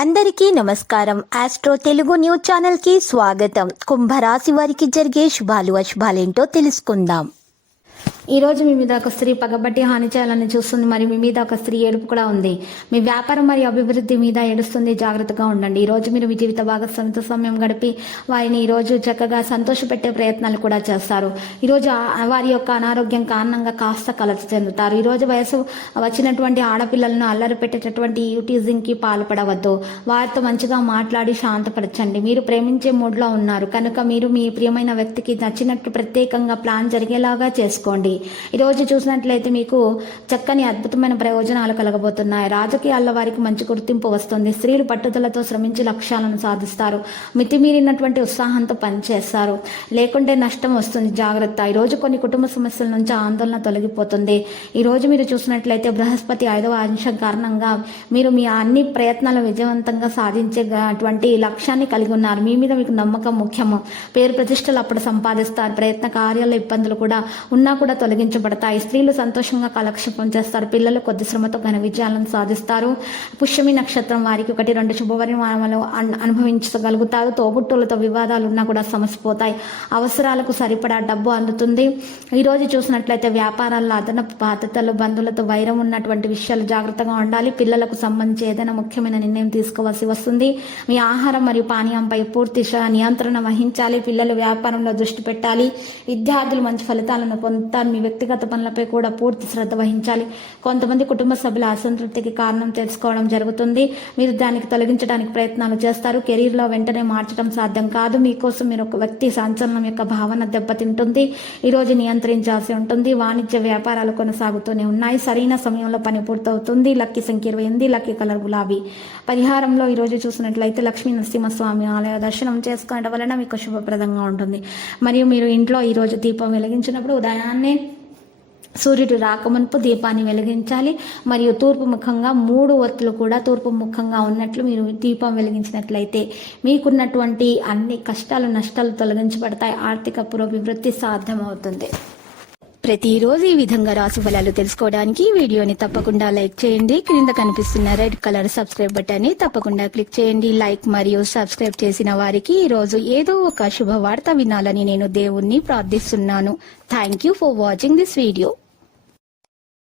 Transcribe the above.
అందరికీ నమస్కారం. Astro Telugu news channel కి స్వాగతం. కుంభరాశి వారికి జరిగే శుభాలు అశుభాలేంటో తెలుసుకుందాం. ఈ రోజు మీ మీద ఒక స్త్రీ పగబట్టి హాని చేయాలని చూస్తుంది. మరి మీ మీద ఒక స్త్రీ ఏడుపు కూడా ఉంది. మీ వ్యాపారం మరియు అభివృద్ధి మీద ఏడుస్తుంది. జాగ్రత్తగా ఉండండి. ఈ రోజు మీరు మీ జీవిత భాగస్వామితో సమయం గడిపి వారిని ఈ రోజు చక్కగా సంతోషపెట్టే ప్రయత్నాలు కూడా చేస్తారు. ఈరోజు వారి యొక్క అనారోగ్యం కారణంగా కాస్త కలత చెందుతారు. ఈ రోజు వయసు వచ్చినటువంటి ఆడపిల్లలను అల్లరి పెట్టేటటువంటి యూటీజింగ్ కి పాల్పడవద్దు. వారితో మంచిగా మాట్లాడి శాంతపరచండి. మీరు ప్రేమించే మూడ్లో ఉన్నారు కనుక మీరు మీ ప్రియమైన వ్యక్తికి నచ్చినట్టు ప్రత్యేకంగా ప్లాన్ జరిగేలాగా చేసుకోండి. ఈరోజు చూసినట్లయితే మీకు చక్కని అద్భుతమైన ప్రయోజనాలు కలగబోతున్నాయి. రాజకీయాల్లో వారికి మంచి గుర్తింపు వస్తుంది. స్త్రీలు పట్టుదలతో శ్రమించి లక్ష్యాలను సాధిస్తారు. మితిమీరినటువంటి ఉత్సాహంతో పనిచేస్తారు. లేకుంటే నష్టం వస్తుంది. జాగ్రత్త. ఈరోజు కొన్ని కుటుంబ సమస్యల నుంచి ఆందోళన తొలగిపోతుంది. ఈరోజు మీరు చూసినట్లయితే బృహస్పతి 5వ అంశం కారణంగా మీరు మీ అన్ని ప్రయత్నాలు విజయవంతంగా సాధించేటువంటి లక్ష్యాన్ని కలిగి ఉన్నారు. మీ మీద మీకు నమ్మకం ముఖ్యము. పేరు ప్రతిష్టలు అప్పుడు సంపాదిస్తారు. ప్రయత్న కార్యాల ఇబ్బందులు కూడా ఉన్నా కూడా తొలగించబడతాయి. స్త్రీలు సంతోషంగా కాలక్షేపం చేస్తారు. పిల్లలు కొద్ది శ్రమతో ఘన విజయాలను సాధిస్తారు. పుష్యమి నక్షత్రం వారికి 1-2 శుభపరిణామాలు అనుభవించగలుగుతారు. తోబుట్టులతో వివాదాలు ఉన్నా కూడా సమసిపోతాయి. అవసరాలకు సరిపడా డబ్బు అందుతుంది. ఈరోజు చూసినట్లయితే వ్యాపారాల్లో అదనపు బాధ్యతలు, బంధువులతో వైరం ఉన్నటువంటి విషయాలు జాగ్రత్తగా ఉండాలి. పిల్లలకు సంబంధించి ఏదైనా ముఖ్యమైన నిర్ణయం తీసుకోవాల్సి వస్తుంది. మీ ఆహారం మరియు పానీయంపై పూర్తి నియంత్రణ వహించాలి. పిల్లలు వ్యాపారంలో దృష్టి పెట్టాలి. విద్యార్థులు మంచి ఫలితాలను పొందుతారు. మీ వ్యక్తిగత పనులపై కూడా పూర్తి శ్రద్ధ వహించాలి. కొంతమంది కుటుంబ సభ్యుల అసంతృప్తికి కారణం తెలుసుకోవడం జరుగుతుంది. మీరు దానికి తొలగించడానికి ప్రయత్నాలు చేస్తారు. కెరీర్లో వెంటనే మార్చడం సాధ్యం కాదు. మీకోసం మీరు ఒక వ్యక్తి సంచలనం యొక్క భావన దెబ్బతింటుంది. ఈరోజు నియంత్రించాల్సి ఉంటుంది. వాణిజ్య వ్యాపారాలు కొనసాగుతూనే ఉన్నాయి. సరైన సమయంలో పని పూర్తవుతుంది. లక్కీ సంఖ్య 28. లక్కీ కలర్ గులాబీ. పరిహారంలో ఈరోజు చూసినట్లయితే లక్ష్మీ నరసింహస్వామి ఆలయ దర్శనం చేసుకోవడం వలన మీకు శుభప్రదంగా ఉంటుంది. మరియు మీరు ఇంట్లో ఈరోజు దీపం వెలిగించినప్పుడు ఉదయాన్నే సూర్యుడు రాకమునుపు దీపాన్ని వెలిగించాలి. మరియు తూర్పు ముఖంగా 3 ఒత్తులు కూడా తూర్పు ముఖంగా ఉన్నట్లు మీరు దీపం వెలిగించినట్లయితే మీకున్నటువంటి అన్ని కష్టాలు నష్టాలు తొలగించబడతాయి. ఆర్థిక పురోభివృద్ధి సాధ్యమవుతుంది. ప్రతిరోజు ఈ విధంగా రాశి ఫలాలు తెలుసుకోవడానికి వీడియోని తప్పకుండా లైక్ చేయండి. క్రింద కనిపిస్తున్న రెడ్ కలర్ సబ్స్క్రైబ్ బటన్ ని తప్పకుండా క్లిక్ చేయండి. లైక్ మరియు సబ్స్క్రైబ్ చేసిన వారికి ఈ రోజు ఏదో ఒక శుభవార్త వినాలని నేను దేవుణ్ణి ప్రార్థిస్తున్నాను. Thank you for watching this video.